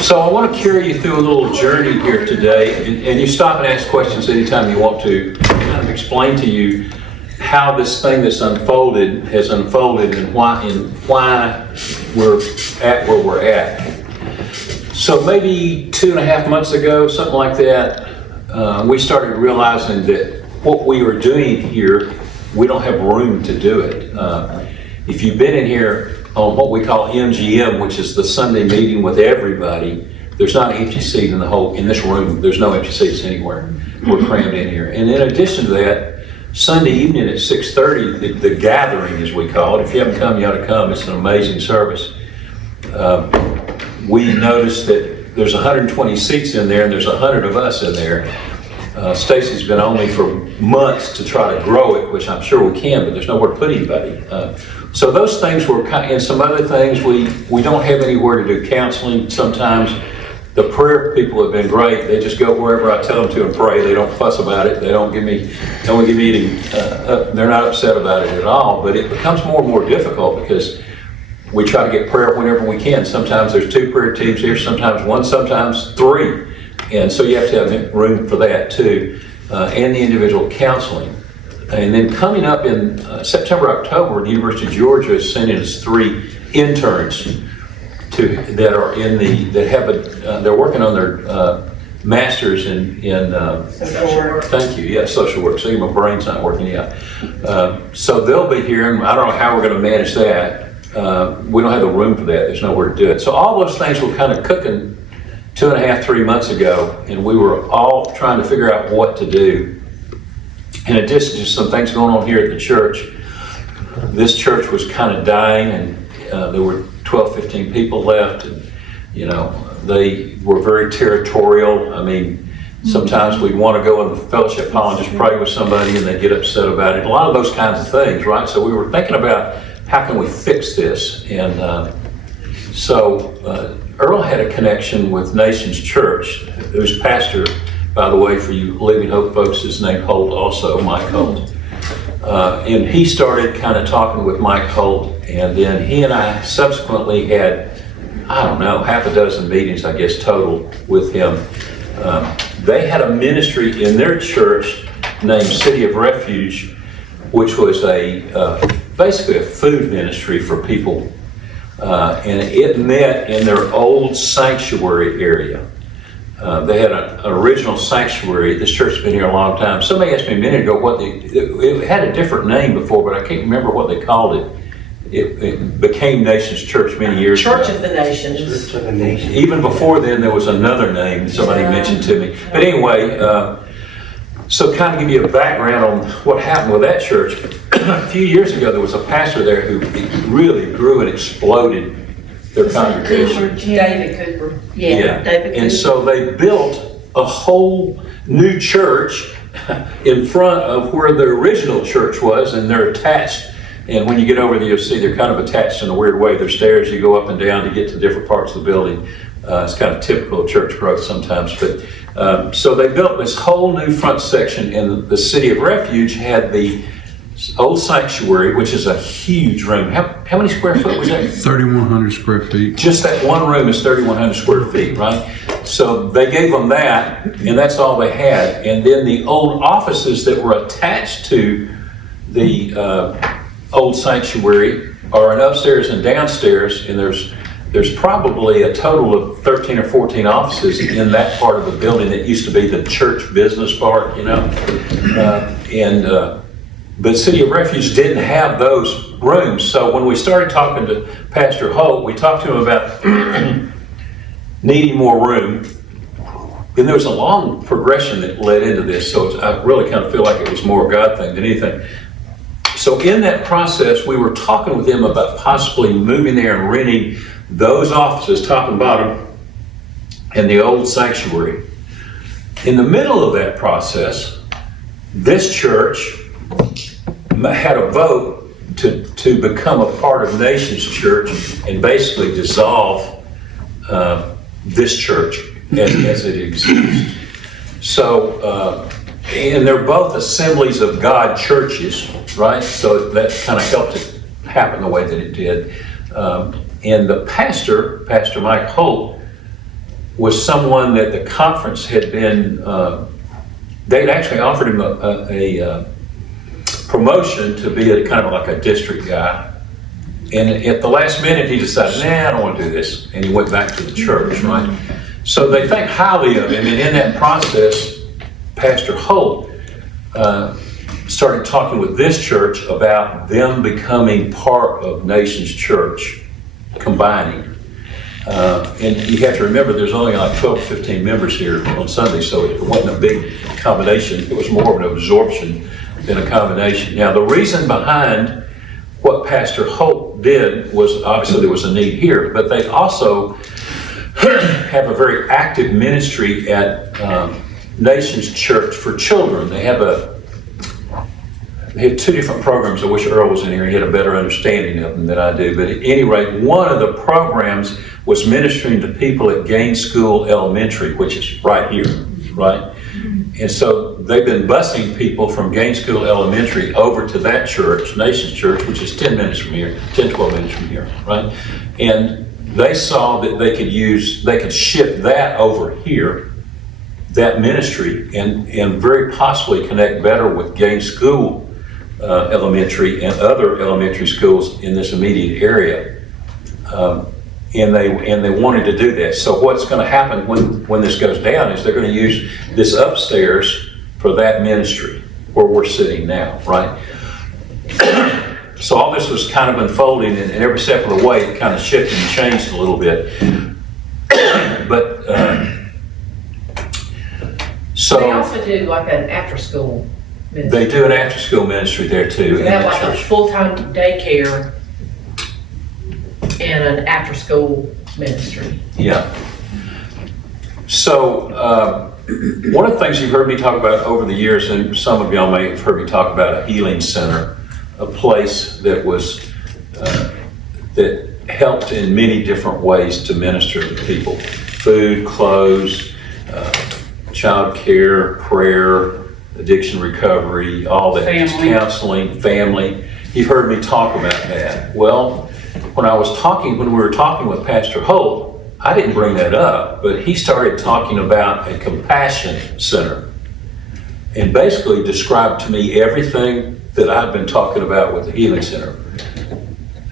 So I want to carry you through a little journey here today, and you stop and ask questions anytime you want to, kind of explain to you how this thing that's has unfolded and why we're at where we're at. So maybe 2.5 months ago, something like that, we started realizing that what we were doing here, we don't have room to do it. If you've been in here on what we call MGM, which is the Sunday meeting with everybody, there's not an empty seat in this room. There's no empty seats anywhere. We're crammed in here. And in addition to that, Sunday evening at 6:30, the gathering, as we call it. If you haven't come, you ought to come. It's an amazing service. We noticed that there's 120 seats in there, and there's 100 of us in there. Stacy's been on me for months to try to grow it, which I'm sure we can, but there's nowhere to put anybody. So those things were and some other things, we don't have anywhere to do counseling sometimes. The prayer people have been great. They just go wherever I tell them to and pray. They don't fuss about it. They don't give me they're not upset about it at all, but it becomes more and more difficult because we try to get prayer whenever we can. Sometimes there's 2 prayer teams here, sometimes 1, sometimes 3. And so you have to have room for that too, and the individual counseling. And then coming up in September, October, the University of Georgia is sending us 3 interns that are they're working on their masters in social work. Thank you. Yeah, social work. See, my brain's not working yet. So they'll be here, and I don't know how we're going to manage that. We don't have the room for that. There's nowhere to do it. So all those things were kind of cooking 2.5, 3 months ago, and we were all trying to figure out what to do. In addition to some things going on here at the church, this church was kind of dying, and there were 12, 15 people left, and they were very territorial. I mean, sometimes we'd want to go in the fellowship hall and just pray with somebody, and they'd get upset about it. A lot of those kinds of things, right? So we were thinking about how can we fix this, and so Earl had a connection with Nations Church, whose pastor, by the way, for you Living Hope folks, is named Holt also, Mike Holt. And he started kind of talking with Mike Holt, and then he and I subsequently had, I don't know, 6 meetings, I guess, total with him. They had a ministry in their church named City of Refuge, which was basically a food ministry for people. And it met in their old sanctuary area. They had an original sanctuary. This church has been here a long time. Somebody asked me a minute ago it had a different name before, but I can't remember what they called it. It became Nations Church many years ago. Church of the Nations. Church of the Nations. Even before then, there was another name somebody mentioned to me. But anyway, so kind of give you a background on what happened with that church. A few years ago, there was a pastor there who really grew and exploded their congregation. David Cooper. Yeah. David Cooper. And so they built a whole new church in front of where the original church was, and they're attached. And when you get over there, you'll see they're kind of attached in a weird way. There's stairs you go up and down to get to different parts of the building. It's kind of typical of church growth sometimes. But so they built this whole new front section, and the City of Refuge had the old sanctuary, which is a huge room. How many square foot was that? 3,100 square feet. Just that one room is 3,100 square feet, right? So they gave them that, and that's all they had. And then the old offices that were attached to the old sanctuary are an upstairs and downstairs, and there's probably a total of 13 or 14 offices in that part of the building that used to be the church business part, but City of Refuge didn't have those rooms. So when we started talking to Pastor Holt, we talked to him about needing more room. And there was a long progression that led into this, so I really kind of feel like it was more a God thing than anything. So in that process, we were talking with them about possibly moving there and renting those offices, top and bottom, and the old sanctuary. In the middle of that process, this church had a vote to become a part of Nations Church and basically dissolve this church as it exists. So, and they're both Assemblies of God churches, right? So that kind of helped it happen the way that it did. And the pastor, Pastor Mike Holt, was someone that the conference had been, they'd actually offered him a promotion to be a kind of like a district guy. And at the last minute, he decided, nah, I don't want to do this. And he went back to the church, right? So they think highly of him. And in that process, Pastor Holt started talking with this church about them becoming part of Nations Church, combining. And you have to remember, there's only like 12 or 15 members here on Sunday, so it wasn't a big combination. It was more of an absorption than a combination. Now, the reason behind what Pastor Holt did was, obviously there was a need here, but they also have a very active ministry at Nations Church for Children. They have two different programs. I wish Earl was in here. He had a better understanding of them than I do. But at any rate, one of the programs was ministering to people at Gaines School Elementary, which is right here, right? And so they've been busing people from Gaines School Elementary over to that church, Nations Church, which is 10 minutes from here, 10, 12 minutes from here, right? And they saw that they could ship that over here, that ministry, and very possibly connect better with Gaines School Elementary and other elementary schools in this immediate area. And they wanted to do that. So what's going to happen when this goes down is they're going to use this upstairs for that ministry where we're sitting now, right? So all this was kind of unfolding, and every step of the way it kind of shifted and changed a little bit. But so They also do like an after-school ministry. they do an after-school ministry there too. They in have the like a church. full-time daycare and an after-school ministry. Yeah. So one of the things you've heard me talk about over the years, and some of y'all may have heard me talk about a healing center, a place that was that helped in many different ways to minister to people: food, clothes, child care, prayer, addiction recovery, all that, just Family. counseling, family. You've heard me talk about that. Well, when we were talking with Pastor Holt, I didn't bring that up, but he started talking about a compassion center and basically described to me everything that I've been talking about with the healing center.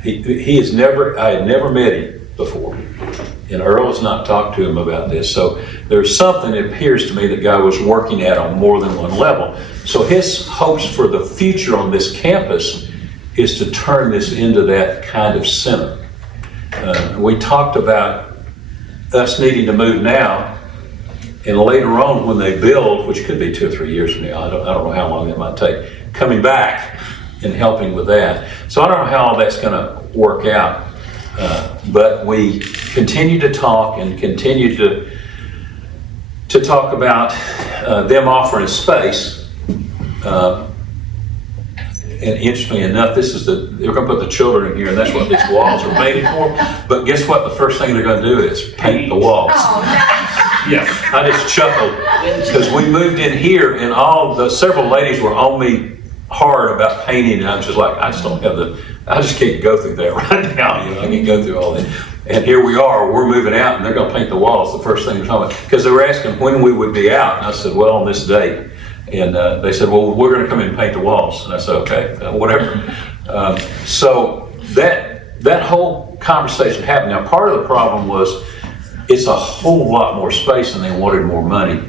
I had never met him before, and Earl has not talked to him about this. So there's something that appears to me that God was working at on more than one level. So his hopes for the future on this campus is to turn this into that kind of center. We talked about us needing to move now, and later on when they build, which could be 2 or 3 years from now, I don't know how long that might take, coming back and helping with that. So I don't know how all that's going to work out, but we continue to talk and continue to talk about them offering space. And interestingly enough, they're going to put the children in here, and that's what these walls are made for. But guess what? The first thing they're going to do is paint the walls. Yeah, I just chuckled because we moved in here, and several ladies were on me hard about painting, and I'm just like, I just can't go through that right now. I can't go through all that. And here we are, we're moving out, and they're going to paint the walls. The first thing they're talking about, because they were asking when we would be out, and I said, well, on this date. And they said, well, we're going to come in and paint the walls. And I said, okay, whatever. So that whole conversation happened. Now, part of the problem was it's a whole lot more space and they wanted more money.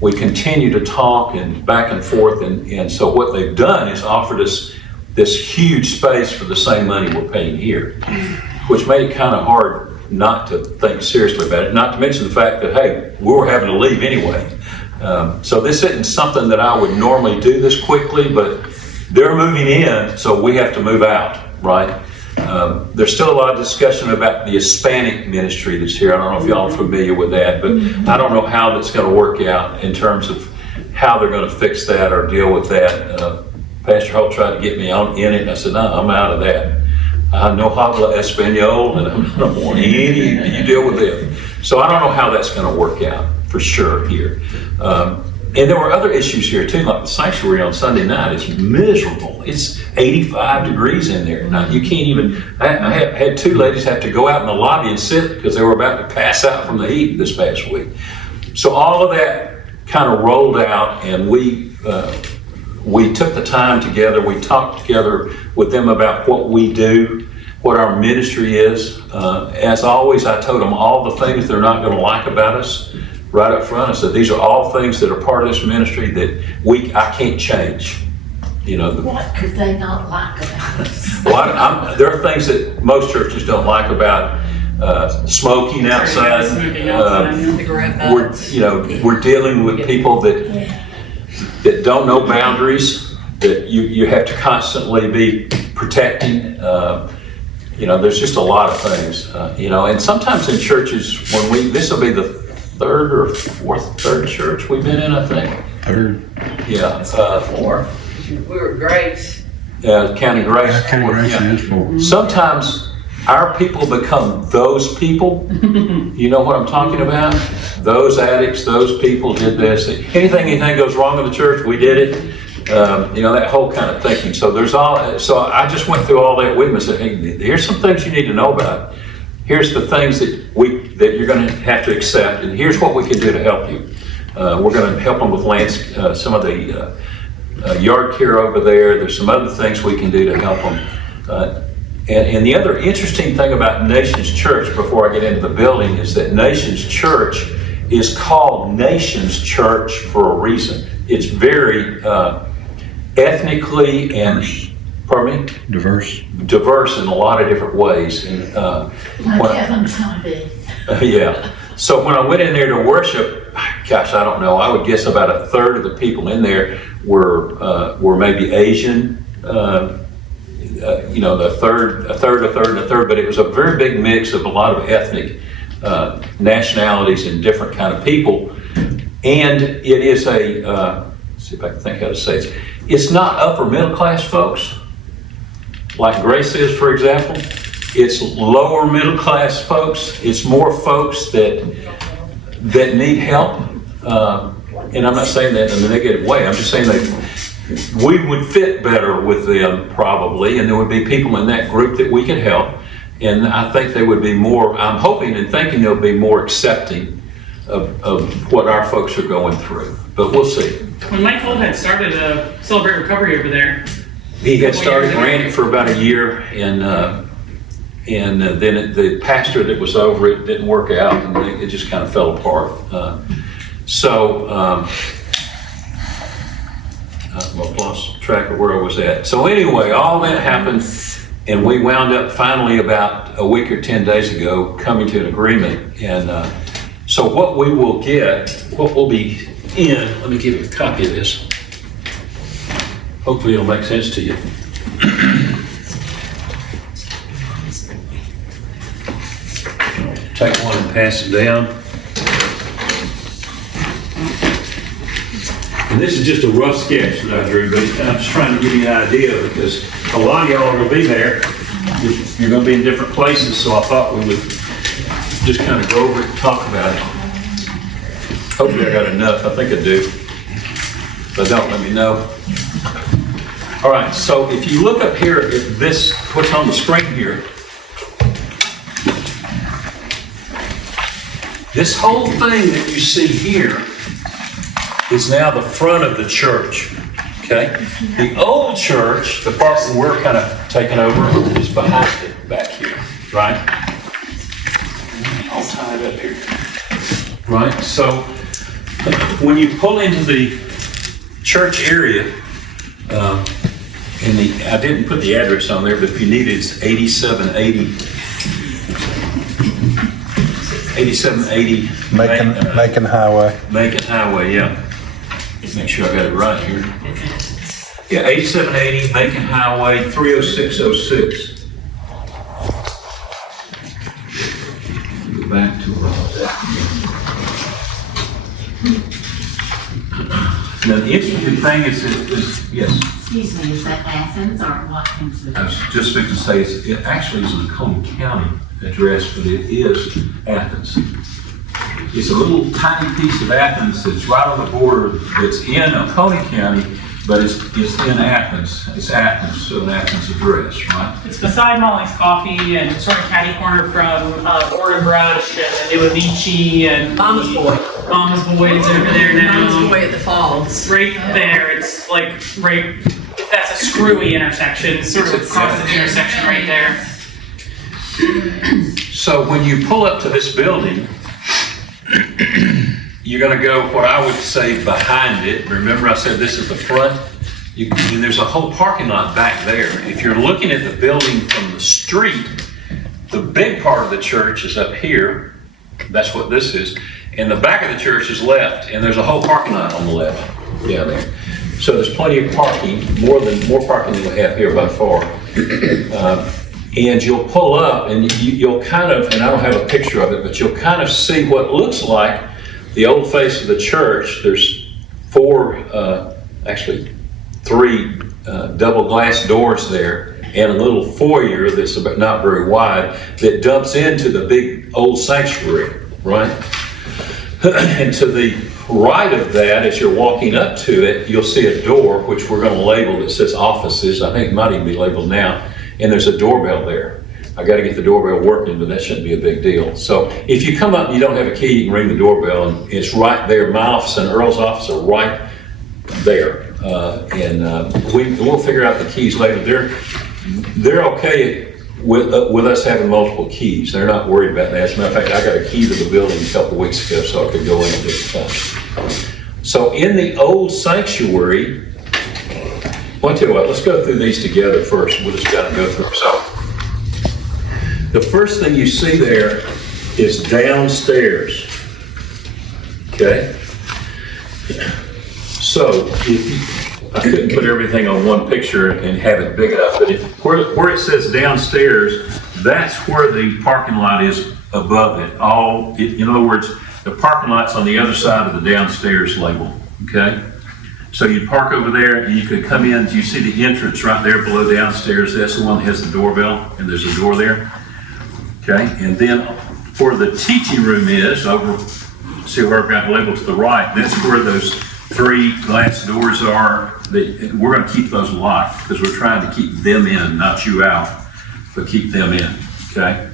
We continue to talk and back and forth. And so what they've done is offered us this huge space for the same money we're paying here, which made it kind of hard not to think seriously about it. Not to mention the fact that, hey, we were having to leave anyway. So this isn't something that I would normally do this quickly, but they're moving in, so we have to move out, right? There's still a lot of discussion about the Hispanic ministry that's here. I don't know if y'all are familiar with that, but I don't know how that's going to work out in terms of how they're going to fix that or deal with that. Pastor Holt tried to get me in it, and I said, no, I'm out of that. I no habla Espanol, and I don't want any, you deal with it. So I don't know how that's going to work out for sure here. And there were other issues here too, like the sanctuary on Sunday night is miserable. It's 85 degrees in there. Now you can't even, I had two ladies have to go out in the lobby and sit because they were about to pass out from the heat this past week. So all of that kind of rolled out, and we took the time together, we talked together with them about what we do, what our ministry is. As always, I told them all the things they're not going to like about us right up front. I said, these are all things that are part of this ministry that I can't change. You know, What could they not like about us? there are things that most churches don't like about smoking outside. We're dealing with people that don't know boundaries, that you have to constantly be protecting. There's just a lot of things, and sometimes in churches, this will be the third church we've been in, I think. Third. Yeah. 4. We were Grace. County Grace. County Grace Yeah. is 4. Sometimes our people become those people. You know what I'm talking about? Those addicts, those people did this. Anything goes wrong in the church, we did it. That whole kind of thinking. So I just went through all that with them and said, hey, here's some things you need to know about. Here's the things that you're going to have to accept, and here's what we can do to help you. We're going to help them with some of the yard care over there. There's some other things we can do to help them. And the other interesting thing about Nations Church, before I get into the building, is that Nations Church is called Nations Church for a reason. It's very ethnically and, pardon me? Diverse in a lot of different ways. And, Like heaven's gonna be. yeah. So when I went in there to worship, gosh, I don't know, I would guess about a third of the people in there were maybe Asian, a third, but it was a very big mix of a lot of ethnic nationalities and different kind of people. And it is let's see if I can think how to say this. It's not upper middle class folks, like Grace is, for example. It's lower middle class folks. It's more folks that need help. And I'm not saying that in a negative way. I'm just saying that we would fit better with them probably, and there would be people in that group that we could help. And I think they would be more, I'm hoping and thinking they'll be more accepting of what our folks are going through. But we'll see. When Mike Holt had started Celebrate Recovery over there, He had started, ran it for about a year, and then the pastor that was over it didn't work out, and it just kind of fell apart. I've lost track of where I was at. So anyway, all that happened, and we wound up finally about a week or 10 days ago coming to an agreement. And so what we will get, what will be in, let me give you a copy of this. Hopefully it'll make sense to you. Take one and pass it down. And this is just a rough sketch that I drew, but I'm just trying to give you an idea because a lot of y'all are going to be there. You're going to be in different places, so I thought we would just kind of go over it and talk about it. Hopefully I got enough. I think I do. If I don't, let me know. All right, so if you look up here at this, what's on the screen here, this whole thing that you see here is now the front of the church, okay? The old church, the part that we're kind of taking over, is behind it, back here, right? I'll tie it up here. Right, so when you pull into the church area, I didn't put the address on there, but if you need it, it's 8780 Macon Highway. Macon Highway, yeah. Make sure I got it right here. Yeah, 8780 Macon Highway, 30606. Go back to where I was at. Now, the interesting thing is yes. Excuse me, is that Athens or Watkins? I was just going to say, it actually is a Macomb County address, but it is Athens. It's a little tiny piece of Athens that's right on the border, that's in Oconee County, but it's in Athens. It's Athens, so an Athens address, right? It's beside Molly's Coffee and sort of catty corner from Orton Brush and New Amici and Mama's Boy. Mama's Boys over there Mama's now. Boy at the Falls. Right there, it's like right. That's a screwy intersection, sort of across the intersection right there. So when you pull up to this building, you're gonna go what I would say behind it. Remember I said this is the front? And there's a whole parking lot back there. If you're looking at the building from the street, the big part of the church is up here. That's what this is. And the back of the church is left, and there's a whole parking lot on the left down there. So there's plenty of parking, more parking than we have here by far. And you'll pull up and you'll kind of, and I don't have a picture of it, but you'll kind of see what looks like the old face of the church. There's three double glass doors there and a little foyer that's about not very wide that dumps into the big old sanctuary, right? And to the right of that, as you're walking up to it, you'll see a door, which we're going to label, that says offices. I think it might even be labeled now. And there's a doorbell there. I got to get the doorbell working, but that shouldn't be a big deal. So if you come up and you don't have a key, you can ring the doorbell, and it's right there. My office and Earl's office are right there. We'll figure out the keys later. They're okay with us having multiple keys. They're not worried about that. As a matter of fact, I got a key to the building a couple weeks ago, so I could go in at different times. So in the old sanctuary, well, I'll tell you what, let's go through these together first. We'll just kind of go through. So the first thing you see there is downstairs. Okay? So I couldn't put everything on one picture and have it big enough, but where it says downstairs, that's where the parking lot is above it. In other words, the parking lot's on the other side of the downstairs label. Okay? So you park over there and you could come in, you see the entrance right there below downstairs. That's the one that has the doorbell, and there's a door there. Okay, and then where the teaching room is, over, see where I've got labeled to the right, that's where those three glass doors are. We're going to keep those locked because we're trying to keep them in, not you out, but keep them in, okay?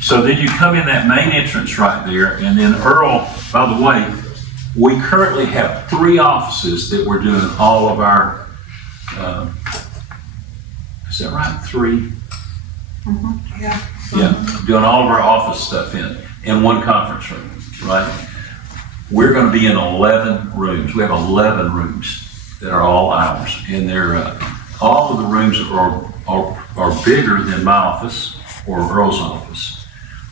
So then you come in that main entrance right there, and then Earl, by the way, we currently have 3 offices that we're doing all of our, is that right, 3? Yeah, doing all of our office stuff in one conference room, right? We're going to be in 11 rooms. We have 11 rooms that are all ours, and they're all of the rooms are bigger than my office or Earl's office.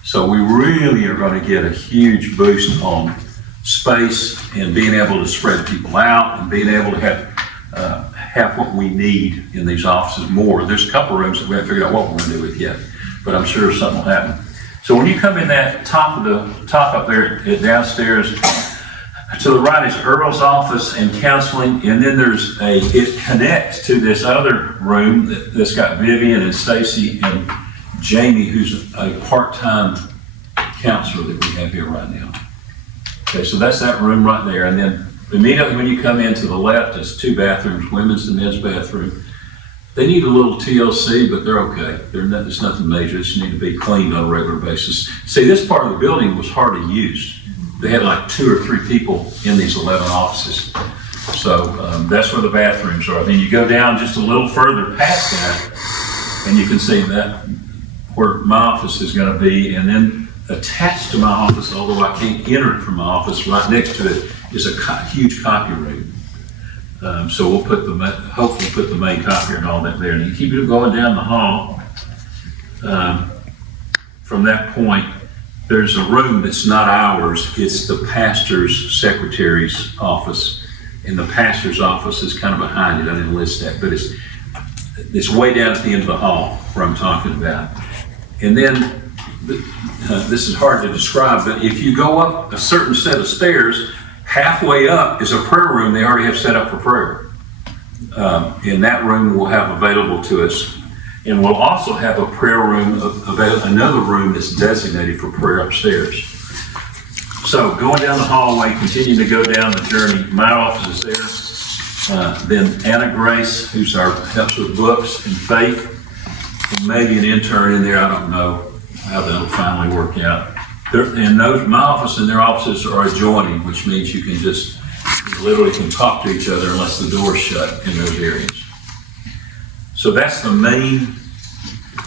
So we really are going to get a huge boost on space and being able to spread people out and being able to have what we need in these offices more. There's a couple rooms that we haven't figured out what we're going to do with yet, but I'm sure something will happen. So when you come in that top up there downstairs, to the right is Earl's office and counseling, and then it connects to this other room that's got Vivian and Stacy and Jamie, who's a part-time counselor that we have here right now. Okay, so that's that room right there, and then immediately when you come in to the left, it's 2 bathrooms, women's and men's bathroom. They need a little TLC, but they're okay. It's nothing major. They just need to be cleaned on a regular basis. See, this part of the building was hardly used. They had like 2 or 3 people in these 11 offices. So that's where the bathrooms are. Then you go down just a little further past that, and you can see that where my office is going to be. And then attached to my office, although I can't enter it from my office, right next to it is a huge copy room. So we'll hopefully put the main copier and all that there. And you keep it going down the hall. From that point, there's a room that's not ours. It's the pastor's secretary's office. And the pastor's office is kind of behind it. I didn't list that, but it's way down at the end of the hall where I'm talking about. And then, this is hard to describe, but if you go up a certain set of stairs, halfway up is a prayer room they already have set up for prayer. In that room we'll have available to us. And we'll also have a prayer room, another room that's designated for prayer upstairs. So going down the hallway, continuing to go down the journey, my office is there. Then Anna Grace, who's helps with books and faith, and maybe an intern in there, I don't know how that'll finally work out. My office and their offices are adjoining, which means you literally can talk to each other unless the door's shut in those areas. So that's the main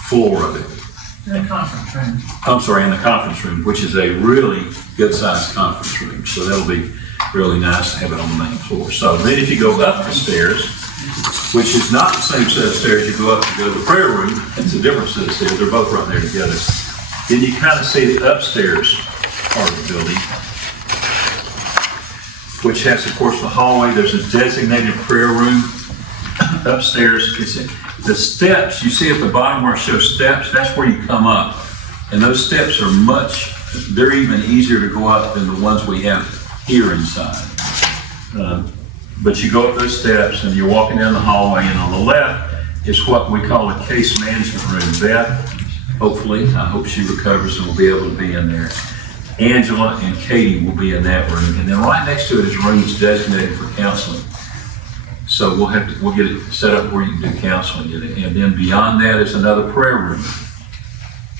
floor of it. In the conference room. I'm sorry, in the conference room, which is a really good-sized conference room. So that'll be really nice to have it on the main floor. So then if you go up the stairs, which is not the same set of stairs you go up to go to the prayer room, it's a different set of stairs. They're both right there together. Then you kind of see the upstairs part of the building, which has, of course, the hallway. There's a designated prayer room upstairs. The steps, you see at the bottom where I show steps, that's where you come up. And those steps are they're even easier to go up than the ones we have here inside. But you go up those steps and you're walking down the hallway, and on the left is what we call a case management room. Beth, hopefully, I hope she recovers and will be able to be in there. Angela and Katie will be in that room. And then right next to it is a room that's designated for counseling. So we'll get it set up where you can do counseling. And then beyond that is another prayer room.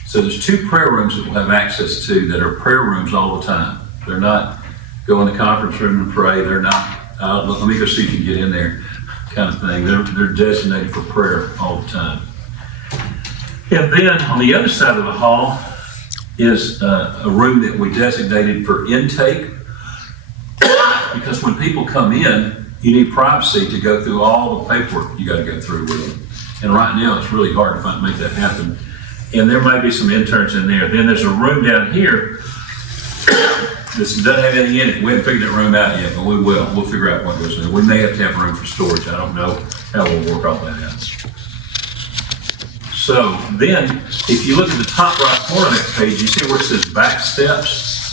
So there's 2 prayer rooms that we'll have access to that are prayer rooms all the time. They're not go in the conference room and pray. They're not, let me go see if you can get in there kind of thing. They're designated for prayer all the time. And then on the other side of the hall is a room that we designated for intake. Because when people come in, you need privacy to go through all the paperwork you got to go through with them. And right now, it's really hard to make that happen. And there might be some interns in there. Then there's a room down here that doesn't have anything in it. We haven't figured that room out yet, but we will. We'll figure out what goes in there. We may have to have room for storage. I don't know how we'll work all that out. So then, if you look at the top right corner of that page, you see where it says back steps.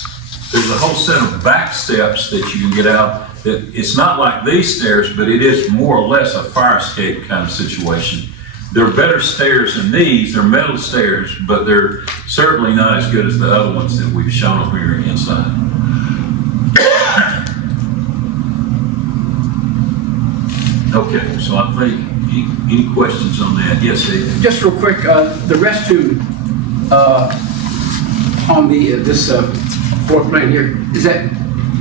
There's a whole set of back steps that you can get out. It's not like these stairs, but it is more or less a fire escape kind of situation. They're better stairs than these. They're metal stairs, but they're certainly not as good as the other ones that we've shown up here inside. Okay, so I think, any questions on that? Yes, Steve? Just real quick, the restroom on this floor plan here, is that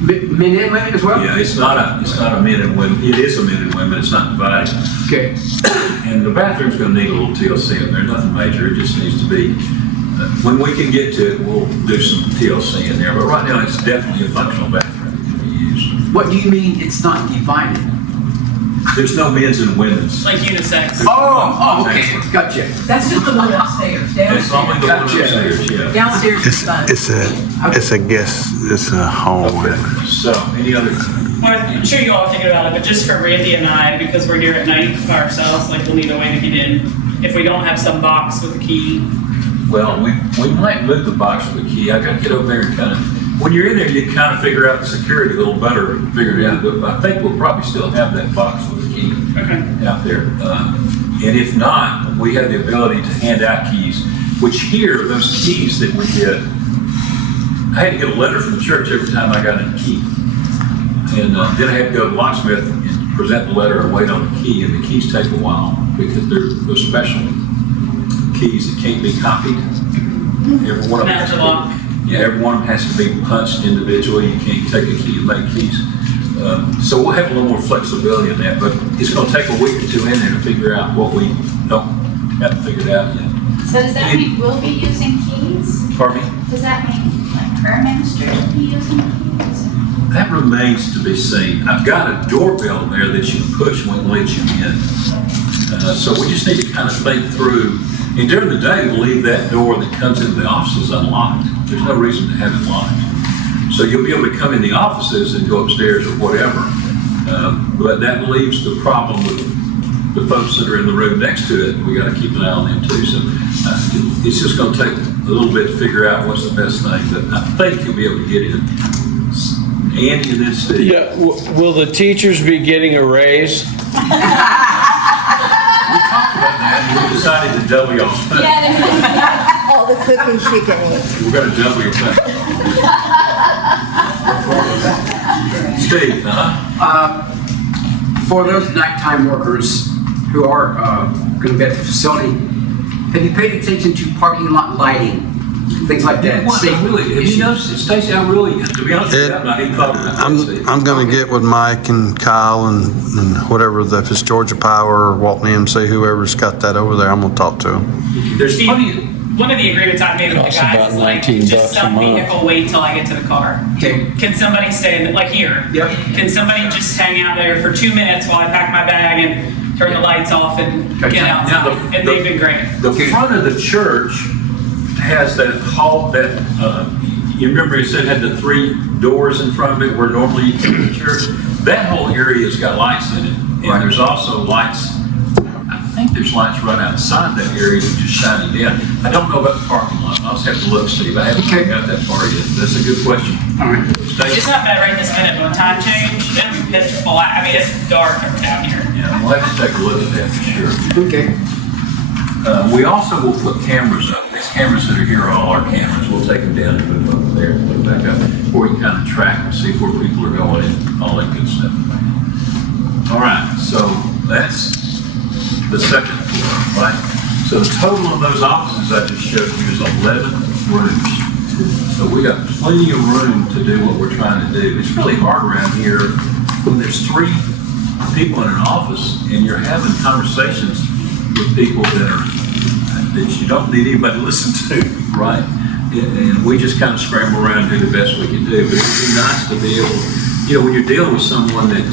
men and women as well? Yeah, it's not a men and women. It is a men and women. It's not divided. Okay. And the bathroom's going to need a little TLC in there. Nothing major. It just needs to be. When we can get to it, we'll do some TLC in there. But right now, it's definitely a functional bathroom that we use. What do you mean it's not divided? There's no men's and women's. Like unisex. Oh, okay, gotcha. That's just the one upstairs. It's only the one Gotcha. upstairs, yeah. Downstairs is fun. It's a hallway. Okay. So, any other? Well, I'm sure you all thinking about it, but just for Randy and I, because we're here at night by ourselves, like we'll need a way to get in. If we don't have some box with a key. Well, we might move the box with the key. I got to get over there and kind of, when you're in there, you kind of figure out the security a little better, figure it out. But I think we'll probably still have that box with the key out there. And if not, we have the ability to hand out keys, which here, those keys that we get, I had to get a letter from the church every time I got a key. And then I had to go to the locksmith and present the letter and wait on the key. And the keys take a while because they're special keys that can't be copied. Every one of them has to be, every one of them has to be punched individually. You can't take a key and make keys. So we'll have a little more flexibility in that, but it's going to take a week or two in there to figure out what we haven't figured out yet. So does that mean we'll be using keys? Pardon me? Does that mean like prayer ministers will be using keys? That remains to be seen. I've got a doorbell there that you can push when it lets you in. So we just need to kind of think through. And during the day, we'll leave that door that comes into the offices unlocked. There's no reason to have it locked. So you'll be able to come in the offices and go upstairs or whatever. But that leaves the problem with the folks that are in the room next to it. We got to keep an eye on them too. So it's just going to take a little bit to figure out what's the best thing. But I think you'll be able to get in. Andy and then Steve. Yeah, will the teachers be getting a raise? We talked about that and we decided to double y'all's pay. All the cookies she can eat. We're going to double your pay. Steve, For those nighttime workers who are going to be at the facility, have you paid attention to parking lot lighting, things like that? what, Safety really, have you issues? noticed it, Stacy, I really, to be honest with you, I've not even thought about that, Steve. I'm gonna get with Mike and Kyle and whatever, if it's Georgia Power or Walton EMC, whoever's got that over there, I'm gonna talk to them. There's Steve, plenty, one of the agreements I made with the Costs guys about is like, $19 just a some month. vehicle wait till I get to the car. Okay. Can somebody stay in, like here? Yep. Can somebody just hang out there for 2 minutes while I pack my bag and turn the lights off and Okay. get Now, outside? the- And they've been great. the front of the church has that hall, you remember it said had the 3 doors in front of it where normally you come to the church? That whole area's got lights in it. And there's also lights, I think there's lights right outside that area that just shining down. I don't know about the parking lot. I'll just have to look, Steve. I haven't Okay. got that far yet. That's a good question. All right. It's Stacy? not bad right this minute, but when time change, it'll be pitch black. I mean, it's dark down here. Yeah, we'll have to take a look at that for sure. Okay. We also will put cameras up. These cameras that are here are all our cameras. We'll take them down and put them up there and put them back up, where we can kind of track and see where people are going and all that good stuff. All right, so that's the second floor, right? So the total of those offices I just showed you is 11 rooms. So we got plenty of room to do what we're trying to do. It's really hard around here when there's 3 people in an office and you're having conversations with people that you don't need anybody to listen to, right? And we just kind of scramble around and do the best we can do. But it'd be nice to be able, when you're dealing with someone that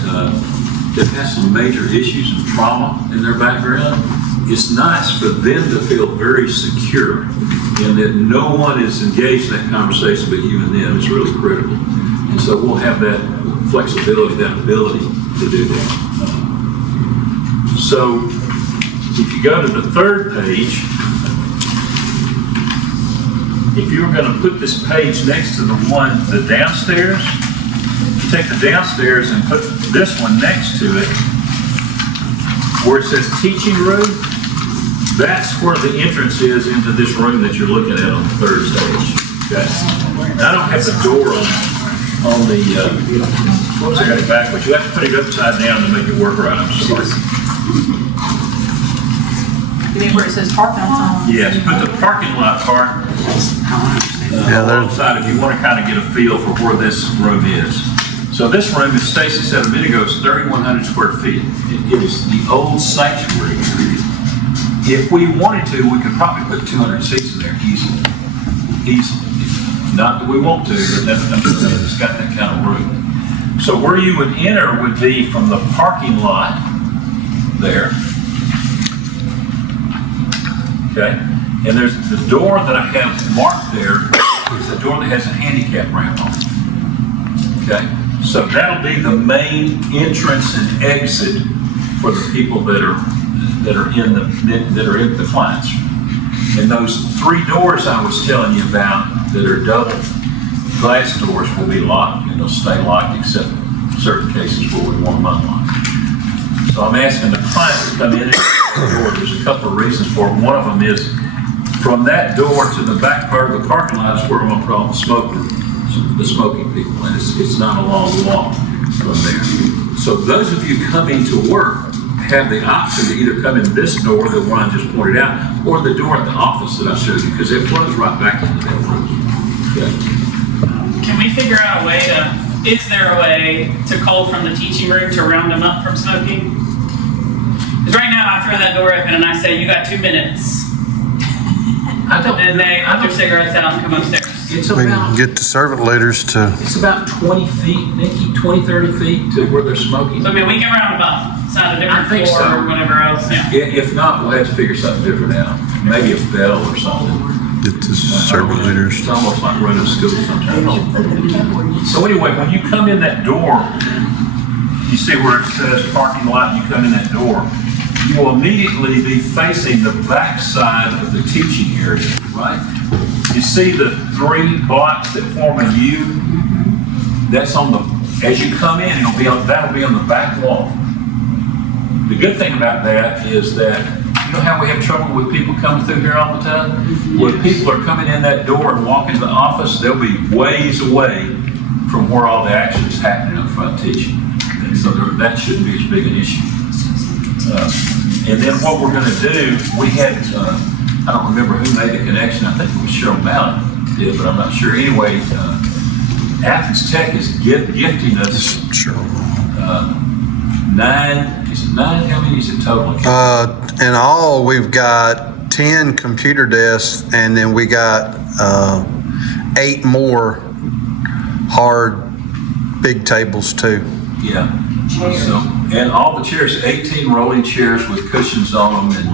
has some major issues and trauma in their background, it's nice for them to feel very secure and that no one is engaged in that conversation but you and them. It's really critical. And so we'll have that flexibility, that ability to do that. So if you go to the 3rd page, if you were going to put this page next to the downstairs, you take the downstairs and put this one next to it, where it says teaching room, that's where the entrance is into this room that you're looking at on the 3rd stage. Okay? Now, I don't have the door on the, whoops, I got it backwards. You have to put it upside down to make it work right. I'm sorry. You mean where it says parking lot? Yes, put the parking lot part Yeah, there's- alongside if you want to kind of get a feel for where this room is. So this room, as Stacy said a minute ago, is 3,100 square feet. It is the old sanctuary. If we wanted to, we could probably put 200 seats in there easily. Easily. Not that we want to, but that's, I'm just saying, it's got that kind of room. So where you would enter would be from the parking lot there. Okay, and there's the door that I have marked there is a door that has a handicap ramp on it. Okay, so that'll be the main entrance and exit for the people that are in the clients. And those 3 doors I was telling you about that are double glass doors will be locked and they'll stay locked except certain cases where we want them unlocked. So I'm asking the client to come in and the door. There's a couple of reasons for it. One of them is from that door to the back part of the parking lot is where I'm going to put all the smoking people. And it's not a long walk from there. So those of you coming to work have the option to either come in this door that Ron just pointed out or the door at the office that I showed you because it flows right back into that room. Okay. Can we figure out a way is there a way to call from the teaching room to round them up from smoking? Because right now I throw that door open and I say, you got 2 minutes. And they put their cigarettes out and come upstairs. It's We can about, get the servant leaders to, it's about 20 feet, Nikki, 20, 30 feet to where they're smoking. So I mean, we can round them up. It's not a I different think floor so. or whatever else. Yeah. If not, we'll have to figure something different out. Maybe a bell or something. get the servant leaders. It's almost like running a school sometimes. So anyway, when you come in that door, you see where it says parking lot, you come in that door, you will immediately be facing the back side of the teaching area, right? You see the 3 blocks that form a U? That's on the, as you come in, that'll be on the back wall. The good thing about that is that, you know how we have trouble with people coming through here all the time? When people are coming in that door and walking to the office, they'll be ways away from where all the action's happening up front teaching. And so that shouldn't be as big an issue. And then what we're gonna do, we had, I don't remember who made the connection, I think it was Cheryl Mallett did, but I'm not sure. Anyway, Athens Tech is gifting us Sure. 9, is it 9? How many is it total? In all, we've got 10 computer desks, and then we got 8 more hard, big tables too. Yeah. So, and all the chairs, 18 rolling chairs with cushions on them and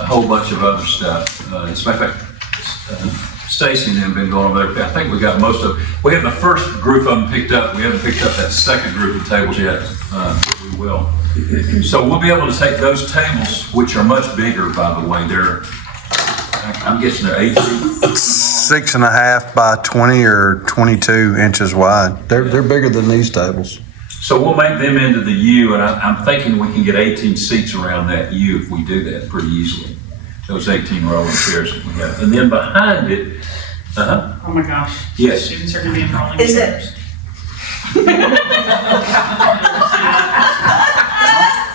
a whole bunch of other stuff. As a matter of fact, Stacy and them have been going over there. I think we got most of, we have the first group of them picked up. We haven't picked up that second group of tables yet. We will. So we'll be able to take those tables, which are much bigger, by the way. They're, I'm guessing they're 8 feet. 6.5 by 20 or 22 inches wide. They're bigger than these tables. So we'll make them into the U, and I'm thinking we can get 18 seats around that U if we do that pretty easily. Those 18 rolling chairs that we have. And then behind it, Oh my gosh. Yes. Students are gonna be enrolling. Is it-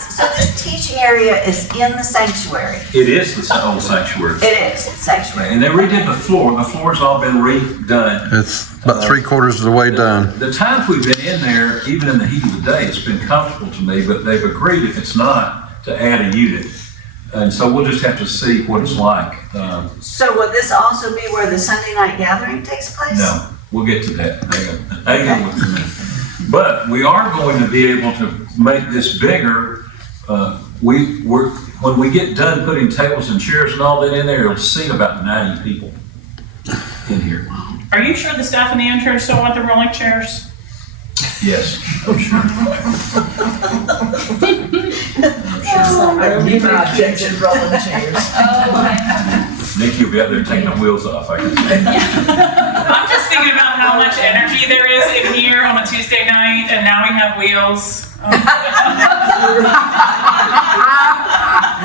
So this teaching area is in the sanctuary? it is the old sanctuary. It is, it's sanctuary. And they redid the floor. The floor's all been redone. It's about 3/4 of the way done. The times we've been in there, even in the heat of the day, it's been comfortable to me, but they've agreed if it's not, to add a unit. And so we'll just have to see what it's like. So will this also be where the Sunday night gathering takes place? No, we'll get to that. Hang on with me. But we are going to be able to make this bigger. When we get done putting tables and chairs and all that in there, it'll seat about 90 people in here. Are you sure the staff in the intern still want the rolling chairs? Yes, I'm sure. I don't need my objection rolling chairs. Nick, you'll be out there taking the wheels off, I can see. I'm just thinking about how much energy there is in here on a Tuesday night, and now we have wheels.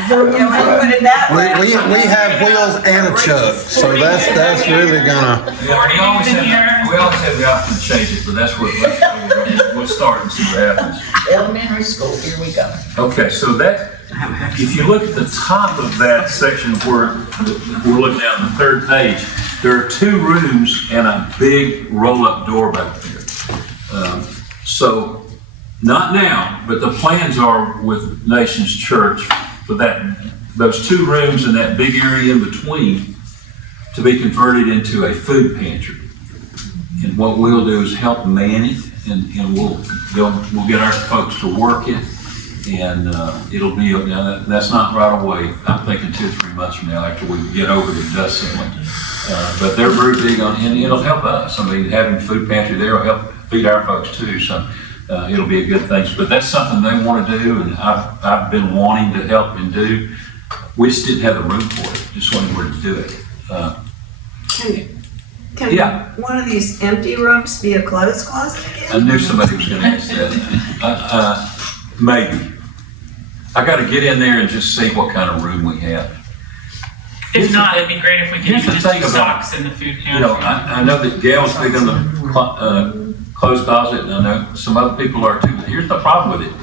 Yeah, when you put it that way. We have wheels and a chuck, so that's really gonna. Yeah, we always have the option to change it, but that's what, we'll start and see what happens. Elementary school, here we go. Okay, so that, if you look at the top of that section where we're looking at on the third page, there are 2 rooms and a big roll-up door back there. So, not now, but the plans are with Nations Church for those 2 rooms and that big area in between to be converted into a food pantry. And what we'll do is help man it, and we'll get our folks to work it, and it'll be, now that's not right away. I'm thinking 2 or 3 months from now after we get over the dust settling. But they're very big on, and it'll help us. I mean, having food pantry there will help feed our folks too, so it'll be a good thing. But that's something they want to do, and I've been wanting to help and do. We just didn't have the room for it, just wanted where to do it. Can Yeah. one of these empty rooms be a clothes closet I again? knew somebody was going to ask that. Maybe. I got to get in there and just see what kind of room we have. If not, it'd be great if we could Here's the just thing do about- socks in the food You know, pantry. I know that Gail's big on the clothes closet, and I know some other people are too, but here's the problem with it.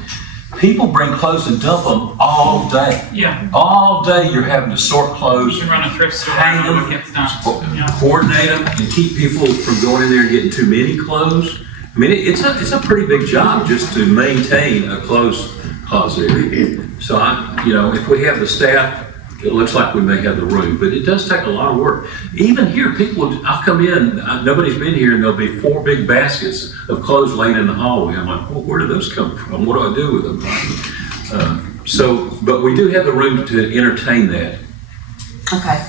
People bring clothes and dump them all day. Yeah, All day you're having to sort we clothes, can run a thrift store hang and them, it gets done. Yeah. coordinate them, and keep people from going in there and getting too many clothes. I mean, it's a pretty big job just to maintain a clothes closet area. So if we have the staff, it looks like we may have the room, but it does take a lot of work. Even here, I'll come in, nobody's been here, and there'll be 4 big baskets of clothes laying in the hallway. I'm like, well, where do those come from? What do I do with them? But we do have the room to entertain that. Okay,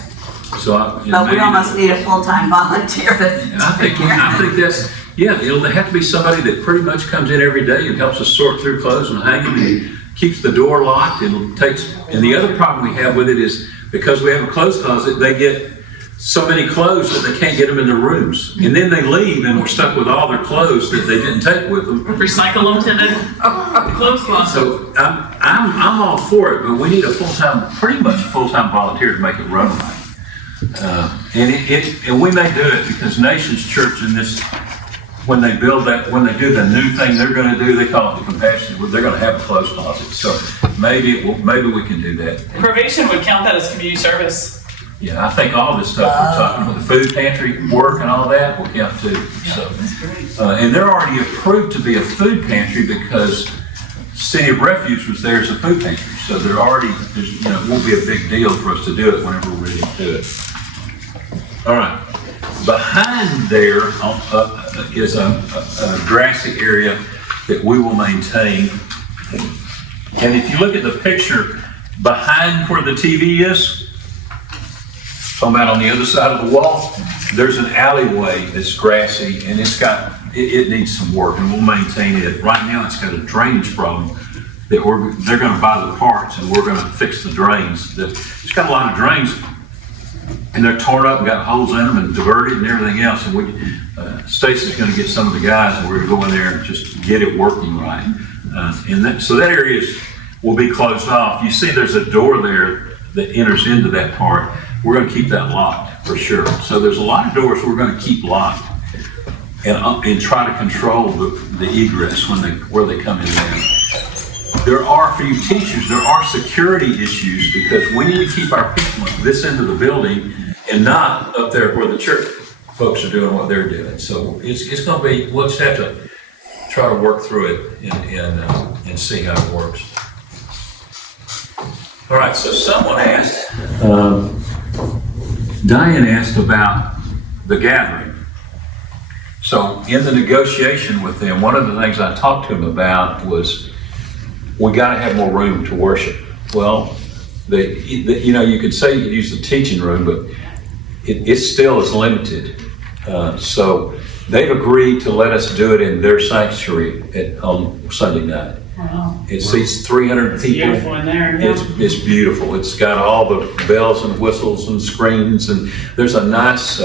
So but we almost need a full-time volunteer. I think that's, it'll have to be somebody that pretty much comes in every day and helps us sort through clothes and hang them and keeps the door locked. And the other problem we have with it is because we have a clothes closet, they get so many clothes that they can't get them in their rooms. And then they leave and we're stuck with all their clothes that they didn't take with them. Recycle them to the clothes closet. So I'm all for it, but we need pretty much a full-time volunteer to make it run right. And we may do it because Nations Church in this when they build that, when they do the new thing they're gonna do, they call it the compassion, they're gonna have a clothes closet. So maybe we can do that. Probation would count that as community service. Yeah, I think all this stuff we're talking about, the food pantry work and all that will count too. So, and they're already approved to be a food pantry because City of Refuge was there as a food pantry. So they're already, it won't be a big deal for us to do it whenever we're ready to do it. All right. Behind there is a grassy area that we will maintain. And if you look at the picture behind where the TV is, talking about on the other side of the wall, there's an alleyway that's grassy and it needs some work and we'll maintain it. Right now it's got a drainage problem that they're gonna buy the parts and we're gonna fix the drains. It's got a lot of drains and they're torn up and got holes in them and diverted and everything else. And Stacy's gonna get some of the guys and we're gonna go in there and just get it working right. So that area will be closed off. You see there's a door there that enters into that part. We're gonna keep that locked for sure. So there's a lot of doors we're gonna keep locked and try to control the egress where they come in there. There are, for you teachers, there are security issues because we need to keep our people at this end of the building and not up there where the church folks are doing what they're doing. So it's gonna be, we'll just have to try to work through it and see how it works. All right, so someone asked, Diane asked about the gathering. So in the negotiation with them, one of the things I talked to them about was we got to have more room to worship. Well, you could say you could use the teaching room, but it still is limited. So they've agreed to let us do it in their sanctuary on Sunday night. Wow. It seats 300 It's people. beautiful in there. Yeah. It's beautiful. It's got all the bells and whistles and screens, and there's a nice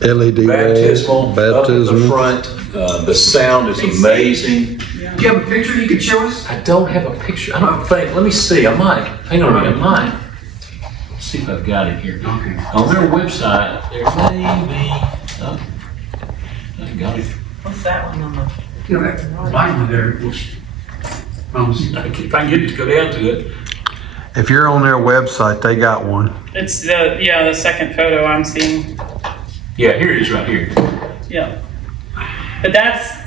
LED baptismal up in the baptism. front. The sound is amazing. Do you have a picture you could show us? I don't have a picture. I don't think. Let me see. I might. Hang on a minute. I might. Let's see if I've got it here. Okay. On their website, there may be. Oh, I got it. What's that one on the? You know, that line there. If I can get it to go down to it. If you're on their website, they got one. It's the second photo I'm seeing. Yeah, here it is right here. Yeah. But that's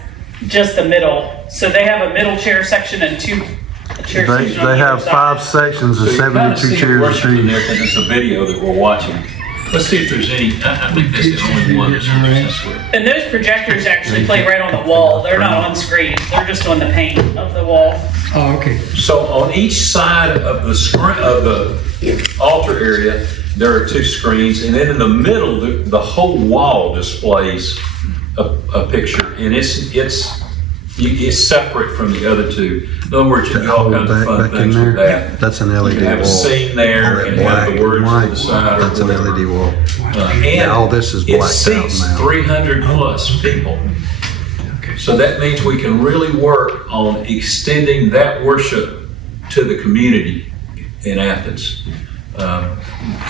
just the middle. So they have a middle chair section and two chair They sections on have either 5 side. sections of So you kinda 72 see chairs worship in each. there because it's a video that we're watching. Let's see if there's any. I think that's the only one that's there. And those projectors actually play right on the wall. They're not on screen. They're just on the paint of the wall. Oh, okay. So on each side of the screen of the altar area, there are 2 screens, and then in the middle, the whole wall displays a picture, and it's separate from the other 2. In other words, you can do all kinds of fun Back in things with there, that. that's an You LED can have a wall. scene there and have the words on the side or That's an whatever. LED wall. And All this is it blacked out seats now. 300 plus people. So that means we can really work on extending that worship to the community in Athens.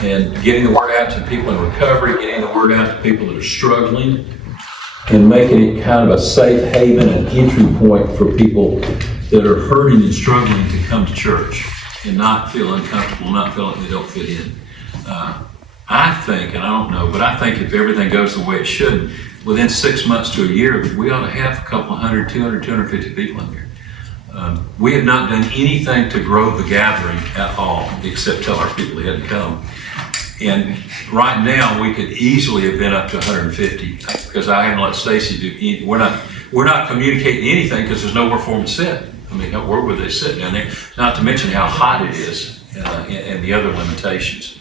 And getting the word out to people in recovery, getting the word out to people that are struggling, and making it kind of a safe haven and entry point for people that are hurting and struggling to come to church and not feel uncomfortable, not feel like they don't fit in. I think, and I don't know, but I think if everything goes the way it should, within 6 months to a year, we ought to have a couple hundred, 200, 250 people in here. We have not done anything to grow the gathering at all, except tell our people they had to come. And right now, we could easily have been up to 150, because I haven't let Stacy do anything. We're not communicating anything because there's nowhere for them to sit. I mean, where would they sit down there? Not to mention how hot it is and the other limitations.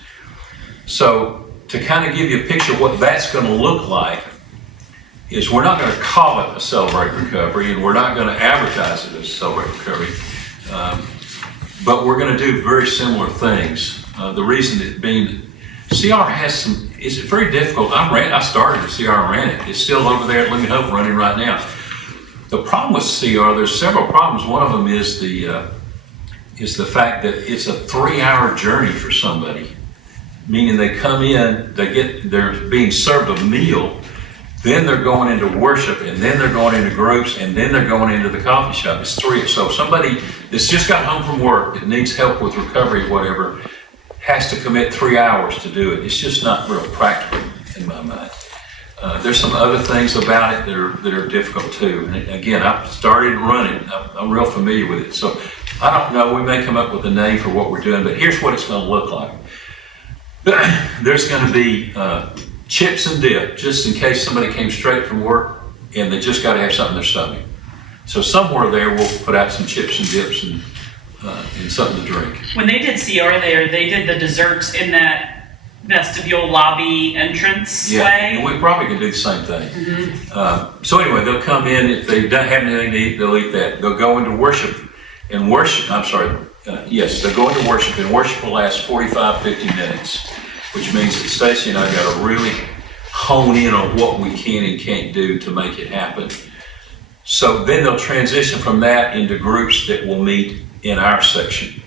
So to kind of give you a picture of what that's going to look like, is we're not going to call it a Celebrate Recovery, and we're not going to advertise it as Celebrate Recovery, but we're going to do very similar things. The reason it being, CR has it's very difficult. I started at CR and ran it. It's still over there at Living Hope running right now. The problem with CR, there's several problems. One of them is the fact that it's a 3-hour journey for somebody, meaning they come in, they're being served a meal then they're going into worship, and then they're going into groups, and then they're going into the coffee shop. It's 3. So somebody that's just got home from work that needs help with recovery or whatever has to commit 3 hours to do it. It's just not real practical in my mind. There's some other things about it that are difficult too. And again, I've started running. I'm real familiar with it. So I don't know, we may come up with a name for what we're doing, but here's what it's going to look like. There's going to be chips and dip, just in case somebody came straight from work and they just got to have something in their stomach. So somewhere there, we'll put out some chips and dips and something to drink. When they did CR there, they did the desserts in that vestibule lobby entrance Yeah, way. and we probably could do the same thing. So anyway, they'll come in, if they don't have anything to eat, they'll eat that. They'll go into worship, and worship, yes, they'll go into worship, and worship will last 45, 50 minutes, which means that Stacy and I got to really hone in on what we can and can't do to make it happen. So then they'll transition from that into groups that will meet in our section.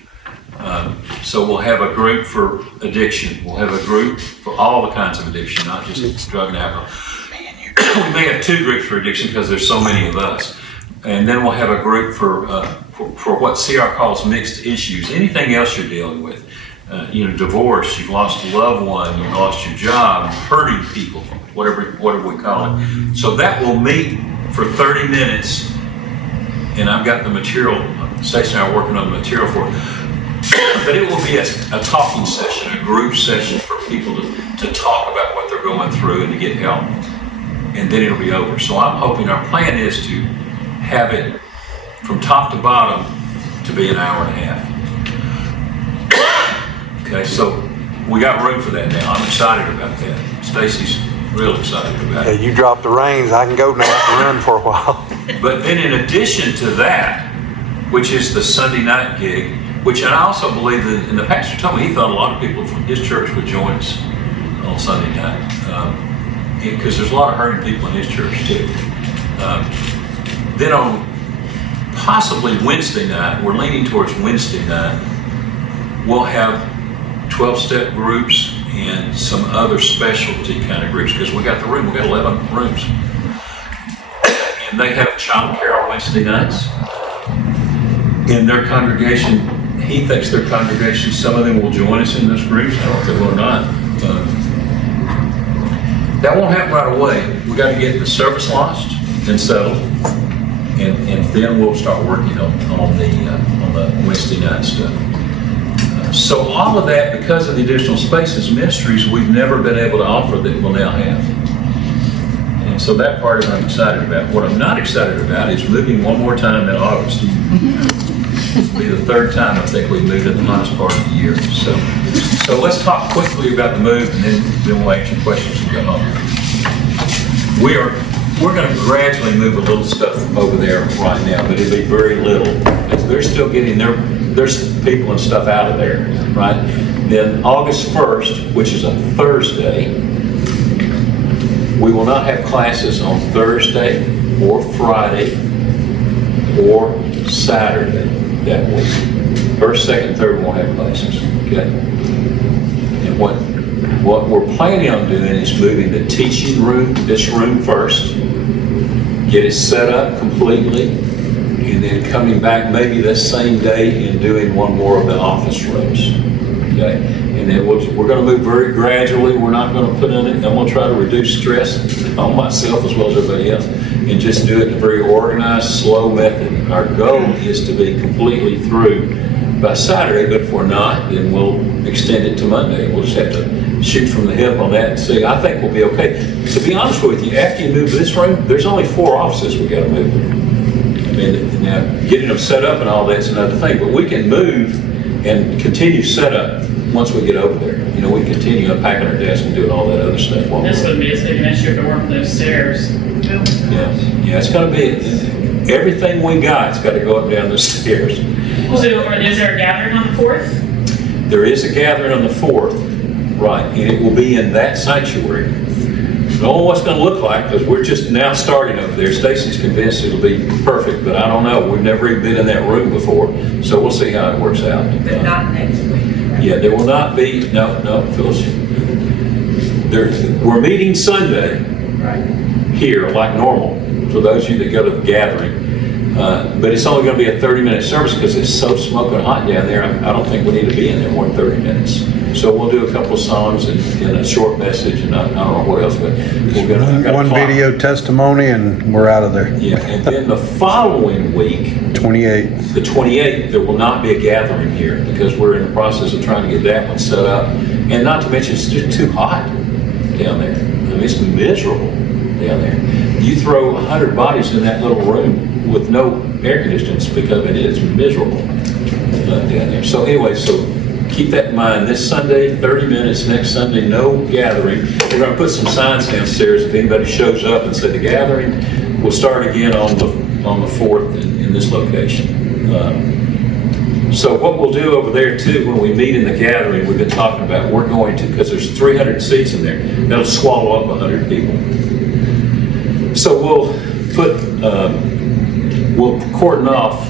So we'll have a group for addiction. We'll have a group for all the kinds of addiction, not just drug and alcohol. We may have 2 groups for addiction because there's so many of us. And then we'll have a group for what CR calls mixed issues. Anything else you're dealing with. Divorce, you've lost a loved one, you've lost your job, hurting people, whatever we call it. So that will meet for 30 minutes. And I've got the material, Stacey and I are working on the material for it. But it will be a talking session, a group session for people to talk about what they're going through and to get help. And then it'll be over. So I'm hoping, our plan is to have it from top to bottom to be an hour and a half. Okay, so we got room for that now. I'm excited about that. Stacy's real excited about Yeah, it. you drop the reins, I can go now and run for a while. But then in addition to that, which is the Sunday night gig, which I also believe that, and the pastor told me he thought a lot of people from his church would join us on Sunday night, because there's a lot of hurting people in his church too. Then on possibly Wednesday night, we're leaning towards Wednesday night, we'll have 12-step groups and some other specialty kind of groups, because we got the room, we got 11 rooms. And they have child care on Wednesday nights. In their congregation, he thinks their congregation, some of them will join us in those groups. I don't know if they will or not. That won't happen right away. We got to get the service launched and settled, and then we'll start working on the Wednesday night stuff. So all of that, because of the additional spaces, ministries we've never been able to offer that we'll now have. And so that part of it I'm excited about. What I'm not excited about is moving one more time in August. It'll be the 3rd time I think we've moved in the hottest part of the year. So let's talk quickly about the move, and then we'll answer questions and go home. We're going to gradually move a little stuff over there right now, but it'll be very little. They're still getting there's people and stuff out of there, right? Then August 1st, which is a Thursday, we will not have classes on Thursday or Friday or Saturday that week. 1st, 2nd, 3rd won't have classes, okay? And what we're planning on doing is moving the teaching room, this room first, get it set up completely, and then coming back maybe that same day and doing one more of the office rooms, okay? And then we're going to move very gradually. We're not going to put in it. I'm going to try to reduce stress on myself as well as everybody else, and just do it in a very organized, slow method. Our goal is to be completely through by Saturday, but if we're not, then we'll extend it to Monday. We'll just have to shoot from the hip on that and see. I think we'll be okay. To be honest with you, after you move this room, there's only 4 offices we got to move. I mean, now getting them set up and all that's another thing, but we can move and continue setup once we get over there. We continue unpacking our desk and doing all that other stuff. This wouldn't be as big an issue if it weren't for those stairs. Yeah, it's going to be, everything we got's got to go up and down the stairs. So is there a gathering on the 4th? There is a gathering on the 4th, right, and it will be in that sanctuary. I don't know what it's going to look like, because we're just now starting over there. Stacy's convinced it'll be perfect, but I don't know. We've never even been in that room before, so we'll see how it works out. But not next week. Yeah, there will not be, no, Phyllis. We're meeting Sunday, here like normal, for those of you that go to the gathering. But it's only gonna be a 30-minute service because it's so smoking hot down there. I don't think we need to be in there more than 30 minutes. So we'll do a couple of songs and a short message, and I don't know what else, but we're gonna. I've got a One clock. video testimony and we're out of there. Yeah, and then the following week, 28. the 28th, there will not be a gathering here because we're in the process of trying to get that one set up. And not to mention, it's just too hot down there. I mean, it's miserable down there. You throw 100 bodies in that little room with no air conditioning because it is miserable down there. So anyway, so keep that in mind. This Sunday, 30 minutes. Next Sunday, no gathering. We're going to put some signs downstairs if anybody shows up and say the gathering. We'll start again on the 4th in this location. So what we'll do over there too, when we meet in the gathering, we've been talking about, we're going to, because there's 300 seats in there, that'll swallow up 100 people. So we'll cordon off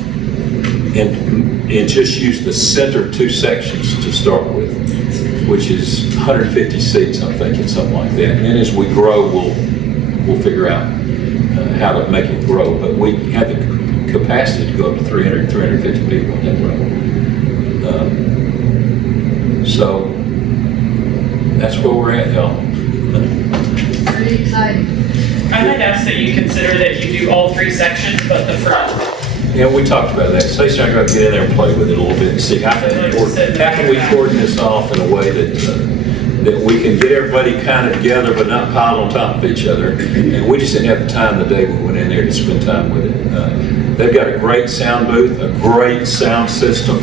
and just use the center 2 sections to start with, which is 150 seats, I'm thinking, something like that. And then as we grow, we'll figure out how to make it grow. But we have the capacity to go up to 300, 350 people in that room. So that's where we're at, y'all. Pretty exciting. I might ask that you consider that you do all 3 sections, but the front. Yeah, we talked about that. Stacey and I are going to get in there and play with it a little bit and see how can we cordon this off in a way that we can get everybody kind of together but not piled on top of each other. And we just didn't have the time the day we went in there to spend time with it. They've got a great sound booth, a great sound system,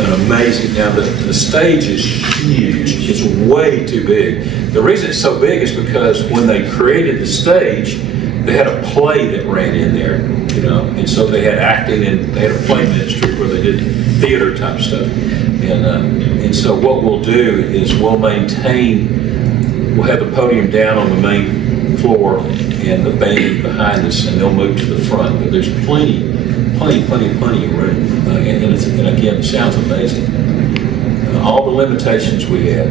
an amazing, now the stage is huge. It's way too big. The reason it's so big is because when they created the stage, they had a play that ran in there, you know, and so they had acting and they had a play ministry where they did theater type stuff. And so what we'll do is we'll have the podium down on the main floor and the band behind us, and they'll move to the front. But there's plenty of room, and again, it sounds amazing. All the limitations we had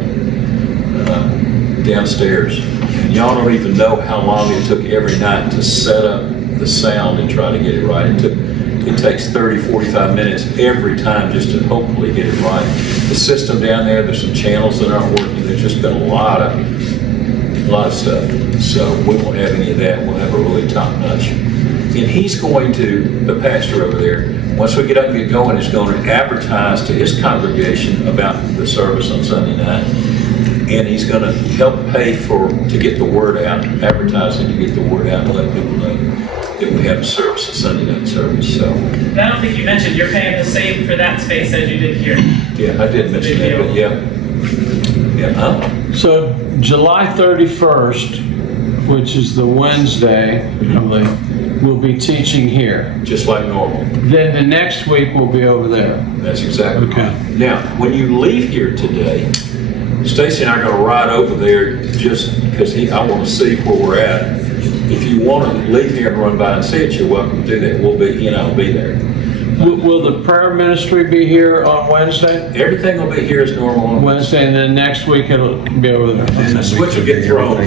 downstairs, and y'all don't even know how long it took every night to set up the sound and try to get it right. It takes 30, 45 minutes every time just to hopefully get it right. The system down there's some channels that aren't working. There's just been a lot of stuff. So we won't have any of that. We'll have a really top notch. And he's going to, the pastor over there, once we get up and get going, is going to advertise to his congregation about the service on Sunday night. And he's going to help pay to get the word out, advertising to get the word out and let people know that we have a service, a Sunday night service. So. And I don't think you mentioned you're paying the same for that space as you did here. Yeah, I did mention that, but yeah. So July 31st, which is the Wednesday, we'll be teaching here. Just like normal. Then the next week we'll be over there. That's exactly Okay. right. Now, when you leave here today, Stacey and I are going to ride over there just because I want to see where we're at. If you want to leave here and run by and see it, you're welcome to do that. He and I will be there. Will the prayer ministry be here on Wednesday? Everything will be here as normal on Wednesday, and then next week it'll be over there. And the switch will get thrown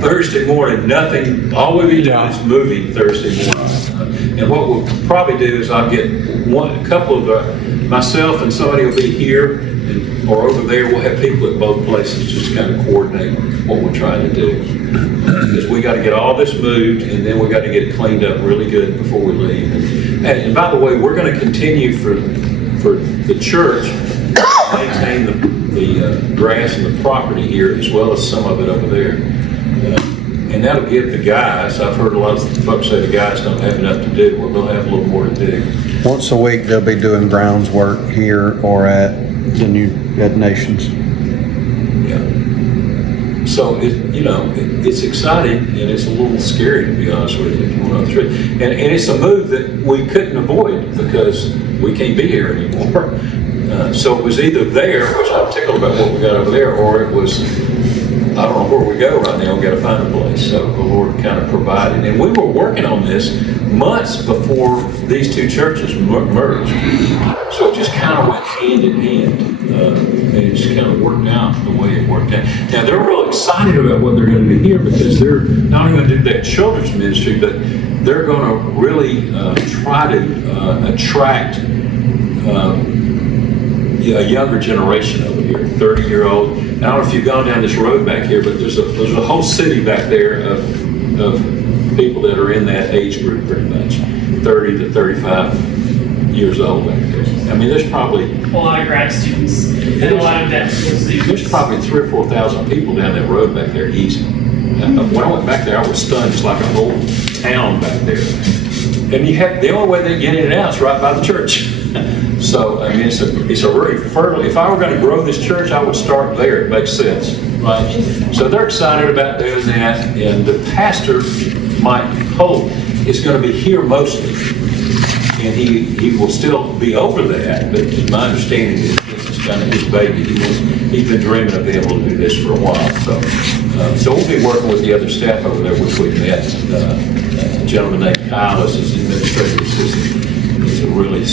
Thursday morning. Nothing, all we'll be doing is moving Thursday morning. And what we'll probably do is I'll get myself and somebody will be here or over there. We'll have people at both places just to kind of coordinate what we're trying to do. Because we got to get all this moved and then we got to get it cleaned up really good before we leave. And by the way, we're going to continue for the church maintain the grass and the property here as well as some of it over there. And that'll give the guys, I've heard a lot of folks say the guys don't have enough to do. Well, they'll have a little more to do. Once a week, they'll be doing grounds work here or at Nations. Yeah. So it's exciting and it's a little scary, to be honest with you. If you want to know the truth. And it's a move that we couldn't avoid because we can't be here anymore. So it was either there, which I'm tickled about what we got over there, or it was I don't know where we go right now, we gotta find a place, so the Lord kind of provided. And we were working on this months before these two churches merged. So it just kind of went hand in hand, and it just kind of worked out the way it worked out. Now, they're real excited about what they're gonna do here, because they're not only gonna do that children's ministry, but they're gonna really try to attract a younger generation over here, 30-year-old. I don't know if you've gone down this road back here, but there's a whole city back there of people that are in that age group, pretty much, 30 to 35 years old back there. I mean, there's probably A lot of grad students and a lot of dental students. there's probably 3,000 or 4,000 people down that road back there, easy. When I went back there, I was stunned. It's like a whole town back there. And you have, the only way they get in and out is right by the church. So, I mean, it's a very fertile, if I were gonna grow this church, I would start there, it makes sense, right? So they're excited about doing that, and the pastor, Mike Holt, is gonna be here mostly. And he will still be over that, but my understanding is this is kind of his baby. He's been dreaming of being able to do this for a while, so we'll be working with the other staff over there, which we've met. A gentleman named Kyle is his administrative assistant. He's a really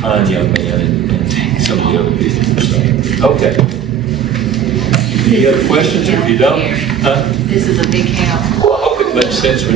fine young man, and some of the other people, so, okay. Any other questions? If you don't, This is a big help. well, I hope it makes sense when